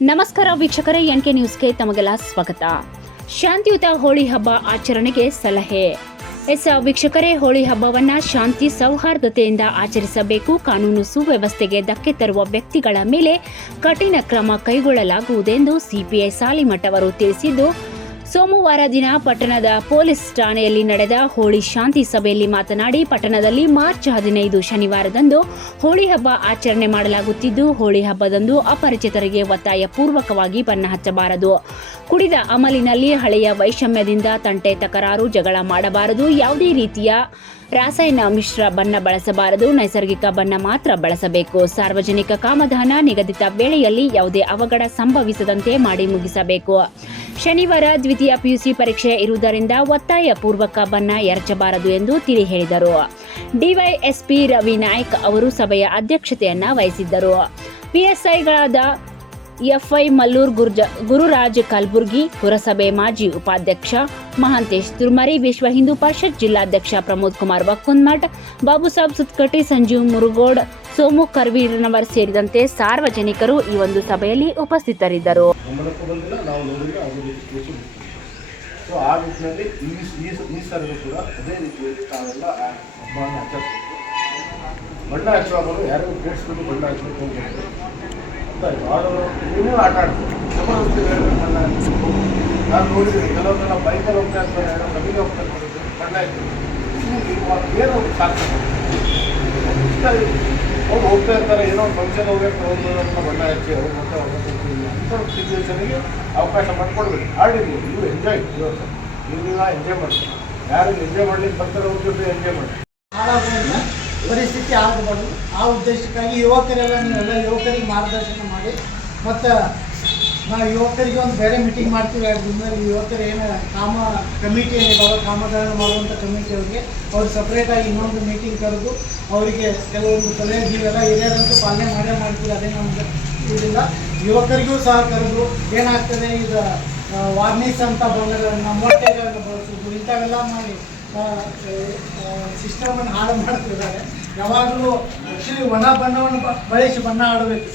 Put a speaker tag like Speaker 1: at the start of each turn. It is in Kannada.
Speaker 1: ನಮಸ್ಕಾರ ವೀಕ್ಷಕರೇ, ಎನ್ ಕೆ ನ್ಯೂಸ್ಗೆ ತಮಗೆಲ್ಲ ಸ್ವಾಗತ. ಶಾಂತಿಯುತ ಹೋಳಿ ಹಬ್ಬ ಆಚರಣೆಗೆ ಸಲಹೆ. ಎಸ್, ವೀಕ್ಷಕರೇ, ಹೋಳಿ ಹಬ್ಬವನ್ನ ಶಾಂತಿ ಸೌಹಾರ್ದತೆಯಿಂದ ಆಚರಿಸಬೇಕು. ಕಾನೂನು ಸುವ್ಯವಸ್ಥೆಗೆ ಧಕ್ಕೆ ತರುವ ವ್ಯಕ್ತಿಗಳ ಮೇಲೆ ಕಠಿಣ ಕ್ರಮ ಕೈಗೊಳ್ಳಲಾಗುವುದೆಂದು ಸಿಪಿಐ ಸಾಲಿಮಠ್ ಅವರು ತಿಳಿಸಿದ್ದು ಸೋಮವಾರ ದಿನ ಪಟ್ಟಣದ ಪೊಲೀಸ್ ಠಾಣೆಯಲ್ಲಿ ನಡೆದ ಹೋಳಿ ಶಾಂತಿ ಸಭೆಯಲ್ಲಿ ಮಾತನಾಡಿ, ಪಟ್ಟಣದಲ್ಲಿ ಮಾರ್ಚ್ ಹದಿನೈದು ಶನಿವಾರದಂದು ಹೋಳಿ ಹಬ್ಬ ಆಚರಣೆ ಮಾಡಲಾಗುತ್ತಿದ್ದು, ಹೋಳಿ ಹಬ್ಬದಂದು ಅಪರಿಚಿತರಿಗೆ ಒತ್ತಾಯ ಪೂರ್ವಕವಾಗಿ ಬಣ್ಣ ಹಚ್ಚಬಾರದು. ಕುಡಿದ ಅಮಲಿನಲ್ಲಿ ಹಳೆಯ ವೈಷಮ್ಯದಿಂದ ತಂಟೆ ತಕರಾರು ಜಗಳ ಮಾಡಬಾರದು. ಯಾವುದೇ ರೀತಿಯ ರಾಸಾಯನ ಮಿಶ್ರ ಬಣ್ಣ ಬಳಸಬಾರದು. ನೈಸರ್ಗಿಕ ಬಣ್ಣ ಮಾತ್ರ ಬಳಸಬೇಕು. ಸಾರ್ವಜನಿಕ ಕಾಮಧಾನ ನಿಗದಿತ ವೇಳೆಯಲ್ಲಿ ಯಾವುದೇ ಅವಘಡ ಸಂಭವಿಸದಂತೆ ಮಾಡಿ ಮುಗಿಸಬೇಕು. ಶನಿವಾರ ದ್ವಿತೀಯ ಪಿಯುಸಿ ಪರೀಕ್ಷೆ ಇರುವುದರಿಂದ ಒತ್ತಾಯ ಪೂರ್ವಕ ಬಣ್ಣ ಎರಚಬಾರದು ಎಂದು ತಿಳಿ ಹೇಳಿದರು. ಡಿವೈಎಸ್ಪಿ ರವಿ ನಾಯ್ಕ್ ಅವರು ಸಭೆಯ ಅಧ್ಯಕ್ಷತೆಯನ್ನ ವಹಿಸಿದ್ದರು. ಪಿಎಸ್ಐಗಳಾದ ಎಫ್ಐ ಮಲ್ಲೂರ್ ಗುರ್ಜ ಗುರುರಾಜ್ ಕಲ್ಬುರ್ಗಿ ಪುರಸಭೆ ಮಾಜಿ ಉಪಾಧ್ಯಕ್ಷ ಮಹಾಂತೇಶ್ ತುರ್ಮರಿ, ವಿಶ್ವ ಹಿಂದೂ ಪರಿಷತ್ ಜಿಲ್ಲಾಧ್ಯಕ್ಷ ಪ್ರಮೋದ್ ಕುಮಾರ್ ಬಾಬು ಬಾಬುಸಾಬ್ ಸುತ್ಕಟ್ಟಿ, ಸಂಜೀವ್ ಮುರುಗೋಡ್, ಸೋಮು ಕರ್ವೀರನವರ್ ಸೇರಿದಂತೆ ಸಾರ್ವಜನಿಕರು ಈ ಒಂದು ಸಭೆಯಲ್ಲಿ ಉಪಸ್ಥಿತರಿದ್ದರು.
Speaker 2: ಬಣ್ಣ ಹಚ್ಚುವಾಗಲೂ ಯಾರಿಗೂ ಕೇಳಿಸ್ಬಿಟ್ಟು ಬಣ್ಣ ಹಚ್ಚಬೇಕು ಅಂತ ನೀವೇ ಆಟ ಹಚ್ಚಬೇಕು ನಾನು ನೋಡಿದ್ದೀನಿ ಕೆಲವೊಂದೆಲ್ಲ ಬೈಕಲ್ಲಿ ಹೋಗ್ತಾ ಇರ್ತಾರೆ ನಮಗೆ ಹೋಗ್ತಾ ನೋಡಿದ್ರೆ ಬಣ್ಣ ಹಚ್ಚಬೇಕು ಏನೋ ಸಾಕು. ಅವ್ರು ಹೋಗ್ತಾ ಇರ್ತಾರೆ, ಏನೋ ಒಂದು ಫಂಕ್ಷನ್ ಹೋಗಿರ್ತಾರೆ ಅಂತ ಬಣ್ಣ ಹಚ್ಚಿ ಅವ್ರು ಮತ್ತೆ ಅಂತ ಸಿಚುವೇಶನ್ಗೆ ಅವಕಾಶ ಮಾಡಿಕೊಡ್ಬೇಕು ಆಡಿರ್ಬೋದು. ನೀವು ಎಂಜಾಯ್ ಇವತ್ತು ನೀವೆಲ್ಲ ಎಂಜಾಯ್ ಮಾಡಿ ಯಾರು ಎಂಜಾಯ್ ಮಾಡ್ಲಿಕ್ಕೆ ಬರ್ತಾರೆ ಅವ್ರ ಜೊತೆ ಎಂಜಾಯ್ ಮಾಡಿ
Speaker 3: ಪರಿಸ್ಥಿತಿ ಆಗಬಾರ್ದು ಆ ಉದ್ದೇಶಕ್ಕಾಗಿ ಯುವಕರೆಲ್ಲ ಯುವಕರಿಗೆ ಮಾರ್ಗದರ್ಶನ ಮಾಡಿ. ಮತ್ತು ನಾವು ಯುವಕರಿಗೆ ಒಂದು ಬೇರೆ ಮೀಟಿಂಗ್ ಮಾಡ್ತೀವಿ. ದಿನದಲ್ಲಿ ಯುವಕರು ಏನು ಕಾಮ ಕಮಿಟಿ ಏನಿದಾವೆ ಕಾಮಗಾರ ಮಾಡುವಂಥ ಕಮಿಟಿಯವ್ರಿಗೆ ಅವ್ರು ಸಪ್ರೇಟಾಗಿ ಇನ್ನೊಂದು ಮೀಟಿಂಗ್ ಕರೆದು ಅವರಿಗೆ ಕೆಲವೊಂದು ಸಲಹೆ ನೀವೆಲ್ಲ ಹಿರಿಯರಂತೂ ಪಾಲನೆ ಮಾಡೇ ಮಾಡ್ತೀವಿ ಅದೇ ನಮ್ಗೆ ಇದಿಲ್ಲ. ಯುವಕರಿಗೂ ಸಹ ಕರೆದು ಏನಾಗ್ತದೆ ಈಗ ವಾರ್ನಿಸ್ ಅಂತ ಬಂದಗಳನ್ನು ಮೊಟ್ಟೆಗಳನ್ನು ಬಳಸೋದು ಇಂಥವೆಲ್ಲ ಮಾಡಿ. ಸಿಸ್ಟಮನ್ನು ಹಾಳು ಮಾಡ್ತಿದ್ದಾರೆ. ಯಾವಾಗಲೂ ಆ್ಯಕ್ಚುಲಿ ಒಣ ಬಣ್ಣವನ್ನು ಬಳಸಿ ಬಣ್ಣ ಆಡಬೇಕು.